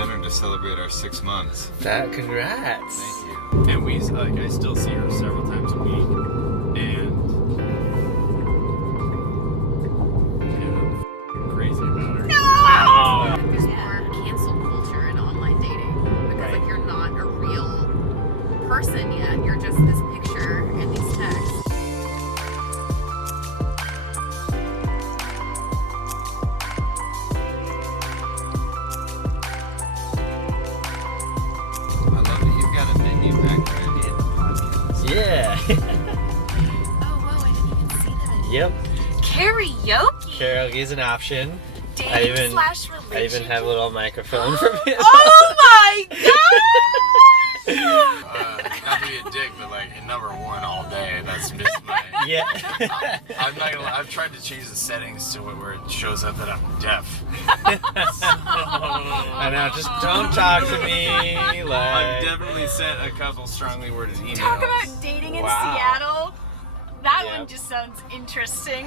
dinner to celebrate our 6 months. Congrats. Thank you. And we, like, I still see her several times a week. And I'm crazy about her. There's more cancel culture in online dating because like you're not a real person yet. You're just this picture and these texts. I love that you've got a menu back ready in the podcast. Yeah. Oh wow, I didn't even see that. Yep. Karaoke. Karaoke is an option. Dating / I even have a little microphone for me. Oh my god! Not to be a dick, but like in number 1 all day, that's just my... Yeah. I'm not gonna, I've tried to change the settings to where it shows up that I'm deaf. I know, just don't talk to me. I've Like, definitely sent a couple strongly worded emails. Talk about dating in Wow. Seattle. That Yep. one just sounds interesting.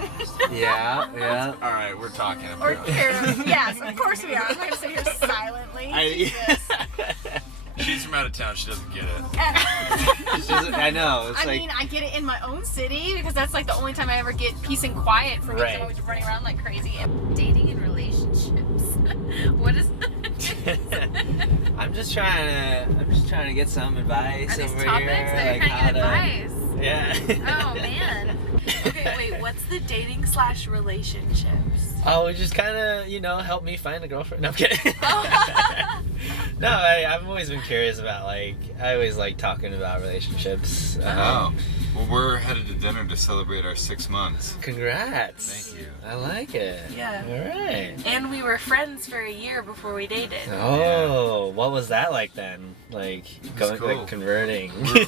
yeah. Alright, we're talking Or about karaoke. Yes, of course we are. I'm not going to sit here silently. Jesus. She's from out of town, she doesn't get it. I know. It's I like, mean, I get it in my own city because that's like the only time I ever get peace and quiet for weeks. Right. I'm always running around like crazy. Dating and relationships. What is that? I'm just trying to get some advice Are these over topics here. that you're like trying to how get advice? Yeah. Oh man. Okay, wait, what's the dating / relationships? Oh, it just kind of, help me find a girlfriend. No, I'm kidding. No, I've always been curious about, I always like talking about relationships. Oh. Well, we're headed to dinner to celebrate our 6 months. Congrats. Thank you. I like it. Yeah. All right. And we were friends for a year before we dated. Oh, what was that like then? Like, going, cool. converting. We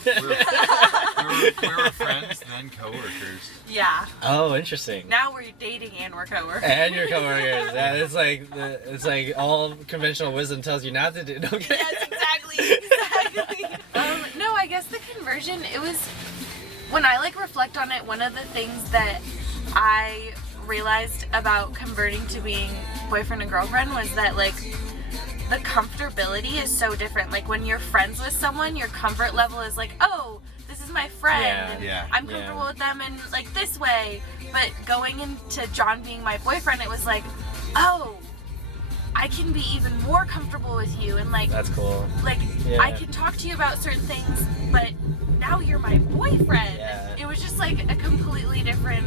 were friends, then coworkers. Yeah. Oh, interesting. Now we're dating and we're coworkers. And your coworkers. Yeah, it's like all conventional wisdom tells you not to do. Okay. Yes, exactly. No, I guess the conversion, it was, when I reflect on it, one of the things that I realized about converting to being boyfriend and girlfriend was that the comfortability is so different. Like when you're friends with someone, your comfort level is like, oh, this is my friend. Yeah. I'm comfortable with them in this way. But going into John being my boyfriend, it was like, oh, I can be even more comfortable with you and That's cool. Yeah. I can talk to you about certain things, but now you're my boyfriend. Yeah. It was just a completely different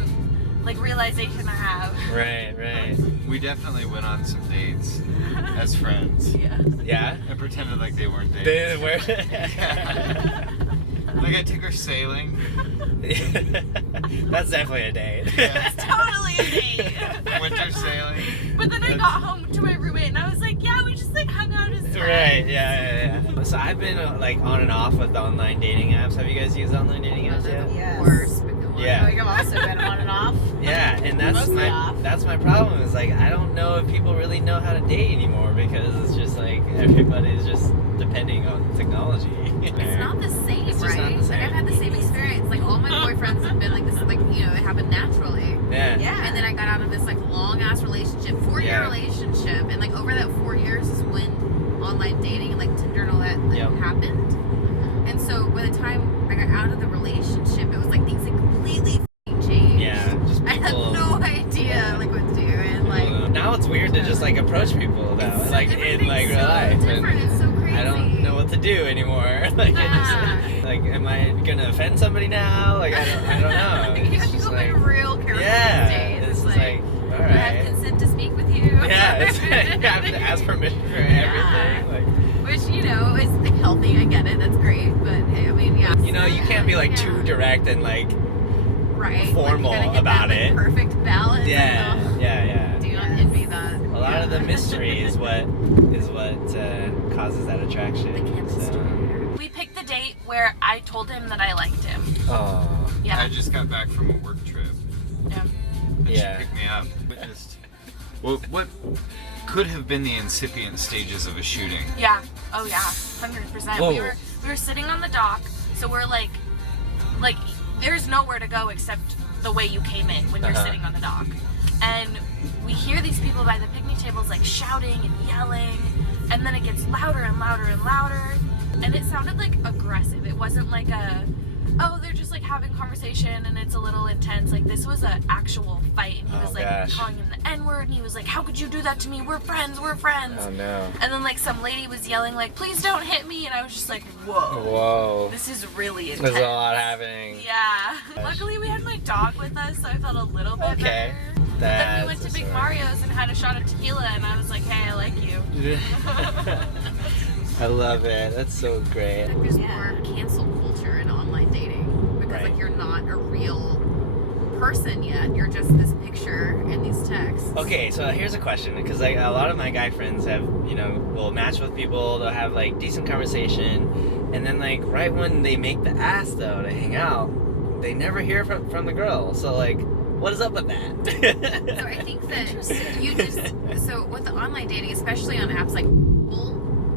realization I have. Right. We definitely went on some dates as friends Yeah. Yeah? and pretended like they weren't dates. They were. Like I took her sailing. That's definitely a date. Yeah. It's totally a date. Winter sailing. But then I got home to my roommate and I was like, yeah, we just hung out as friends. Right, yeah. So I've been on and off with online dating apps. Have you guys used online dating apps yet? Yes. Worst, but go on. Yeah. I've also been on and off. Yeah, and that's Mostly off. my problem is I don't know if people really know how to date anymore because it's just everybody's just depending on technology. It's not the same, It's just right? not the same. I've had the same experience. All my boyfriends have been this, it happened naturally. Yeah. And then I got out of this long ass relationship, 4-year Yeah. relationship, and over that 4 years is when online dating and Tinder and all that Yep. happened. And so by the time I got out of the relationship, it was things had completely changed. Yeah, just I had people. no idea what to do, and Now it's weird to just approach people though, it's so in different. real It's so life. different. It's so crazy. I don't know what to do anymore. Am I gonna offend somebody now? I don't know. You have to It's go just real careful yeah, these days. it's all all I have right. consent to speak with you. Yeah, it's you have to ask permission for everything. Which, is healthy, I get it, that's great, but I mean, yeah. You can't be too direct and right. formal you gotta hit about that, it. Perfect balance. Yeah. Do not envy that. A lot of the mystery is what causes that attraction. The chemistry. We picked the date where I told him that I liked him. Oh. Yeah. I just got back from a work trip. Yeah. And Yeah. She picked me up. What could have been the incipient stages of a shooting? Yeah. Oh yeah. 100%. Whoa. We were sitting on the dock, so we're there's nowhere to go except the way you came in when you're sitting on the dock. And we hear these people by the picnic tables shouting and yelling, and then it gets louder and louder and louder, and it sounded like aggressive. It wasn't like they're just like having conversation and it's a little intense. Like this was an actual fight, and he was like calling him the N-word, and he was like, how could you do that to me? We're friends. Oh no. And then like some lady was yelling like, please don't hit me, and I was just like, whoa. This is really intense. There's a lot happening. Yeah. Luckily we had my dog with us, so I felt a little bit better. But then we went to Big Mario's and had a shot of tequila, and I was like, hey, I like you. I love it. That's so great. Like there's more cancel culture in online dating because like you're not a real person yet. You're just this picture and these texts. Okay, so here's a question, because like a lot of my guy friends have, will match with people, they'll have like decent conversation, and then like right when they make the ass though to hang out, they never hear from the girl. So like, what is up with that? So I think that so with the online dating, especially on apps like Bumble,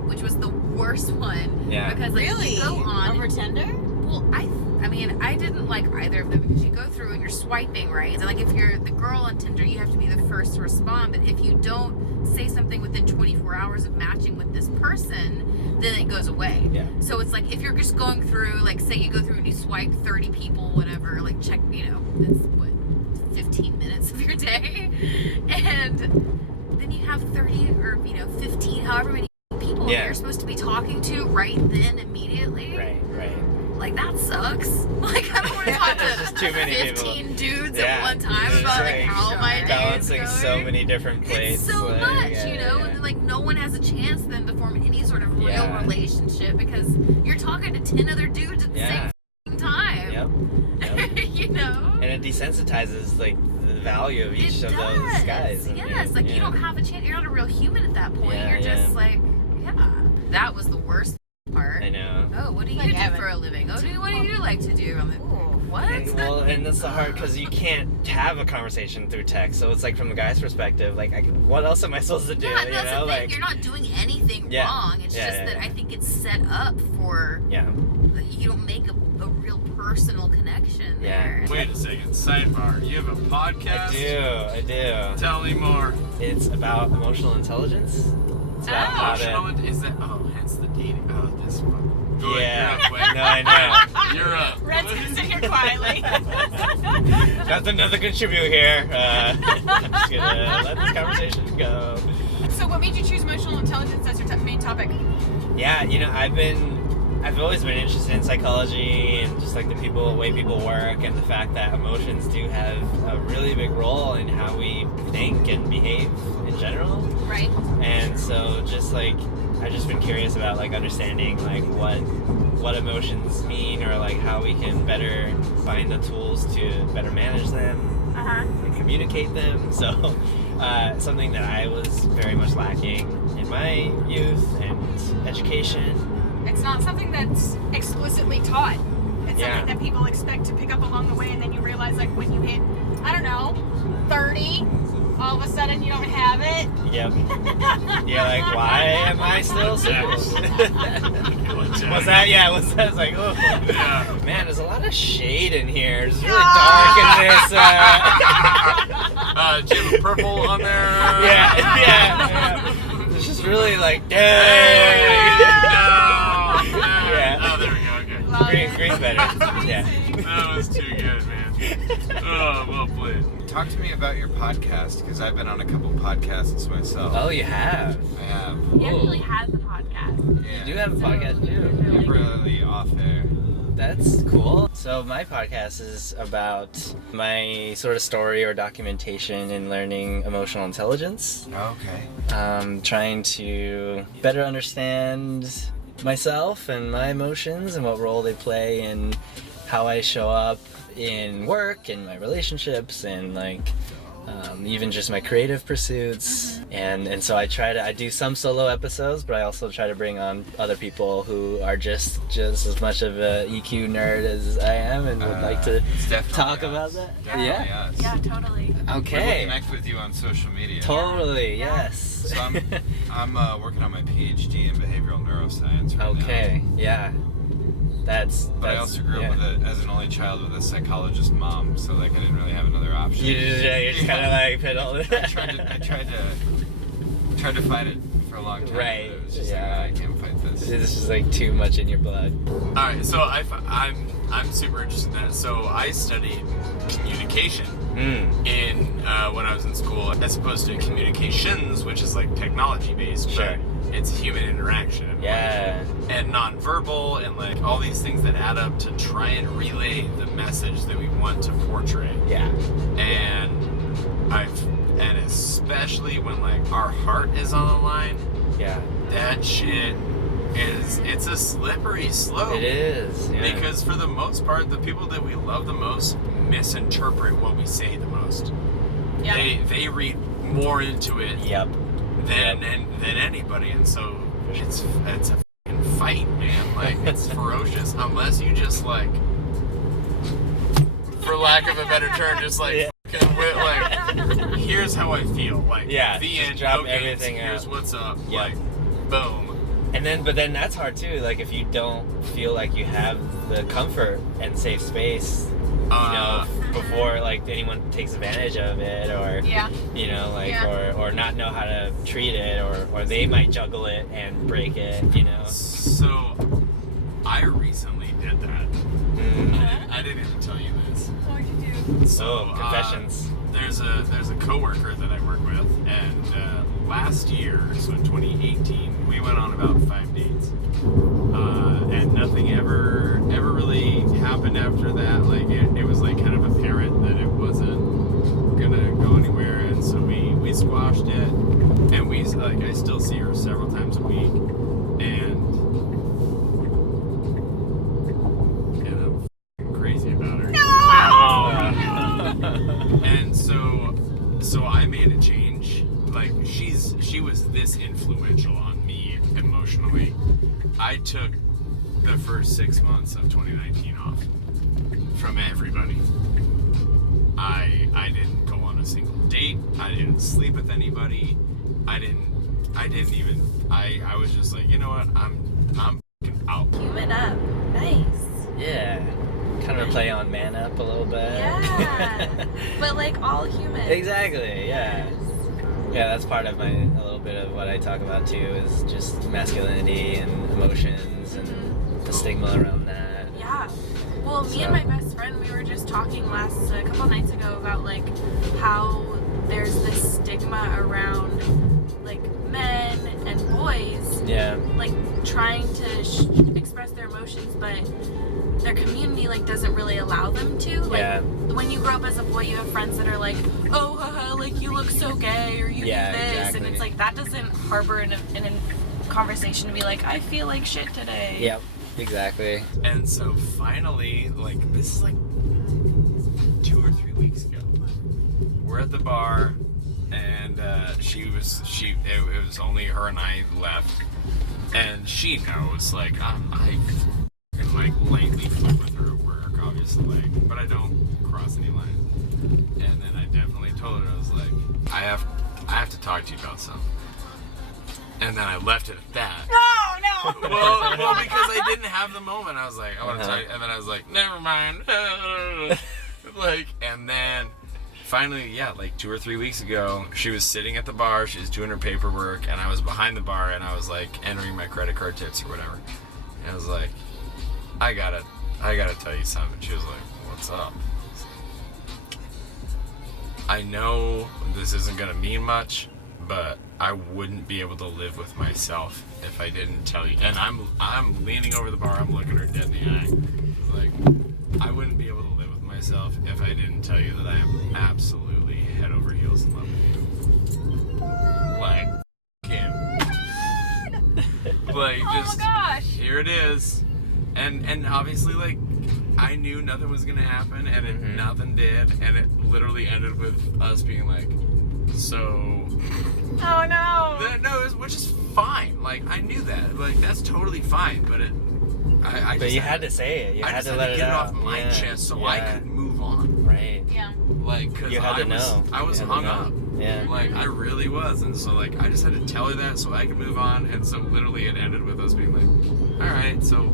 which was the worst one, because like you go on over Tinder. Well, I mean, I didn't like either of them because you go through and you're swiping, right? And like if you're the girl on Tinder, you have to be the first to respond. But if you don't say something within 24 hours of matching with this person, then it goes away. Yeah. So it's like if you're just going through, like say you go through and you swipe 30 people, whatever, like check, that's what, 15 minutes of your day, and then you have 30 or 15, however many people you're supposed to be talking to right then immediately. Right. Like that sucks. Like I don't want to talk to just too many 15 dudes at one time about like how my day is balancing going. so many different plates. It's so much, and then like no one has a chance then to form any sort of real relationship because you're talking to 10 other dudes at the same time. Yep. And it desensitizes like the value of each of those guys. Yes, like you don't have a chance. You're not a real human at that point. You're just like, that was the worst part. I know. Oh, what do you do for a living? Oh, what do you like to do? I'm like, what? And that's the hard, because you can't have a conversation through text. So it's like from the guy's perspective, like, what else am I supposed to do? Yeah, that's the thing. Like, you're not doing anything wrong. It's just that I think it's set up for you don't make a real personal connection there. Wait a second. Sidebar. You have a podcast? I do. Tell me more. It's about emotional intelligence. It's about is that? Oh, hence the dating. Oh, this one. Yeah. You're up, No, I know. You're up. Red's gonna sit here quietly. Nothing to contribute here. I'm just gonna let this conversation go. So, what made you choose emotional intelligence as your main topic? Yeah, I've always been interested in psychology and just like the way people work, and the fact that emotions do have a really big role in how we think and behave in general. Right. And so just like I've just been curious about like understanding like what emotions mean, or like how we can better find the tools to better manage them and communicate them. So something that I was very much lacking in my youth and education. It's not something that's explicitly taught. It's Yeah. something that people expect to pick up along the way, and then you realize, like, when you hit, I don't know, 30, all of a sudden you don't have it. Yep. You're like, why am I still single? What's that? Yeah, what's that? It's like, oh, man, there's a lot of shade in here. It's really dark in this. Do you have a purple on there? Yeah. It's just really like, dang. Oh, there we go. Okay. Green's better. Yeah. That was too good, man. Oh, well played. Talk to me about your podcast, because I've been on a couple podcasts myself. Oh, you have? I have. He actually has a podcast. Yeah. You do have a podcast too. Temporarily off air. That's cool. So my podcast is about my sort of story or documentation in learning emotional intelligence. Okay. Trying to better understand myself and my emotions and what role they play in how I show up in work and my relationships and like even just my creative pursuits. And so I do some solo episodes, but I also try to bring on other people who are just as much of a EQ nerd as I am and would like to talk about that. Yeah, totally. Okay. We'll connect with you on social media. Totally, yes. So I'm working on my PhD in behavioral neuroscience right now. Okay, yeah. That's But I also grew up as an only child with a psychologist mom, so like I didn't really have another option. You're just kind of like piddle. I tried to fight it for a a long time. Right, It was just yeah. like, I can't fight this. This is like too much in your blood. All right, so I'm super interested in that. So I studied communication in when I was in school, as opposed to communications, which is like technology based. Sure. But it's human interaction. And Yeah. and nonverbal and like all these things that add up to try and relay the message that we want to portray. Yeah. And and especially when like our heart is on the line, Yeah. that shit it's a slippery slope. It is. Yeah. Because for the most part, the people that we love the most misinterpret what we say the most. Yeah. They read more into it Yep. than anybody, and so it's a fucking fight, man. Like it's ferocious unless you just like, for lack of a better term, just like Yeah. fucking like here's how I feel. Like Yeah, the just end. drop No everything games, here's out. what's up. Yeah. Like boom. But then that's hard too. Like if you don't feel like you have the comfort and safe space, before like anyone takes advantage of it, or Yeah. like or not know how to treat it, or they might juggle it and break it, So I recently did that. I didn't even tell you this. What did you do? So confessions. There's a coworker that I work with, and last year, so in 2018, we went on about 5 dates, and nothing ever really happened after that. Like it was like kind of apparent that it wasn't gonna go anywhere, and so we squashed it. And I still see her several times a week, and I'm f***ing crazy about her. And so I made a change. Like she was this influential on me emotionally. I took the first 6 months of 2019 off from everybody. I didn't go on a single date. I didn't sleep with anybody. I was just like, you know what? I'm f***ing out. Human up. Nice. Yeah. Kind of play on man up a little bit. Yeah. But like all humans. Exactly. Yeah. Yeah, that's part of a little bit of what I talk about too, is just masculinity and emotions and the stigma around that. Yeah. Well, me and my best friend, we were just talking a couple nights ago about like how there's this stigma around like men and boys, Yeah. like trying to express their emotions, but their community like doesn't really allow them to. Like Yeah. when you grow up as a boy, you have friends that are like, oh, haha, like you look so gay, or you Yeah, do this, exactly. and it's like that doesn't harbor in a conversation to be like, I feel like shit today. Yep. Exactly. And so finally, like this is like 2 or 3 weeks ago, we're at the bar, and it was only her and I left, and she knows like I can like lightly flirt with her at work, obviously, like, but I don't cross any lines. And then I definitely told her, I was like, I have to talk to you about something. And then I left it at that. No. Well, because I didn't have the moment. I was like, I want to tell you, and then I was like, never mind. Like, and then finally, yeah, like 2 or 3 weeks ago, she was sitting at the bar, she was doing her paperwork, and I was behind the bar, and I was like entering my credit card tips or whatever. And I was like, I gotta tell you something. She was like, what's up? I know this isn't gonna mean much, but I wouldn't be able to live with myself if I didn't tell you. And I'm leaning over the bar, I'm looking her dead in the eye. It's like, I wouldn't be able to live with myself if I didn't tell you that I am absolutely head over heels in love with you. Like, like Oh just my gosh. here it is. And obviously, like, I knew nothing was gonna happen, and nothing did, and it literally ended with us being like, so. Oh no. Which is fine. Like, I knew that. Like, that's totally fine. But I But just you had to say it. You I had just to had let to it get it out. off my Yeah. chest so Yeah. I could move on. Right. Yeah. Like, cause You had to know. I was You had to hung know. up. Yeah. Like, I really was, and so like I just had to tell her that so I could move on. And so literally, it ended with us being like, all right, so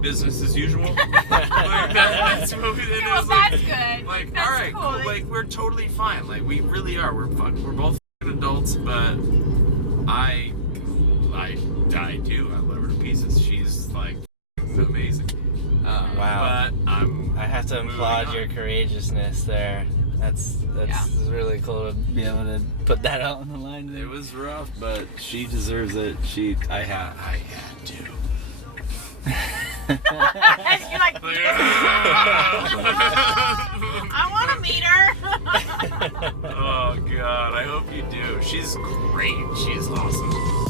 business as usual. Like, that's what we did. Yeah, well, that's good. Like, That's all right, cool. cool. Like, we're totally fine. Like, we really are. We're both f***ing adults, but I do. I love her to pieces. She's like amazing. Wow. But I have to applaud your courageousness there. That's really cool to be able to put that out on the line. It was rough, but she deserves it. I had to. You're like, I want to meet her. Oh God, I hope you do. She's great. She's awesome.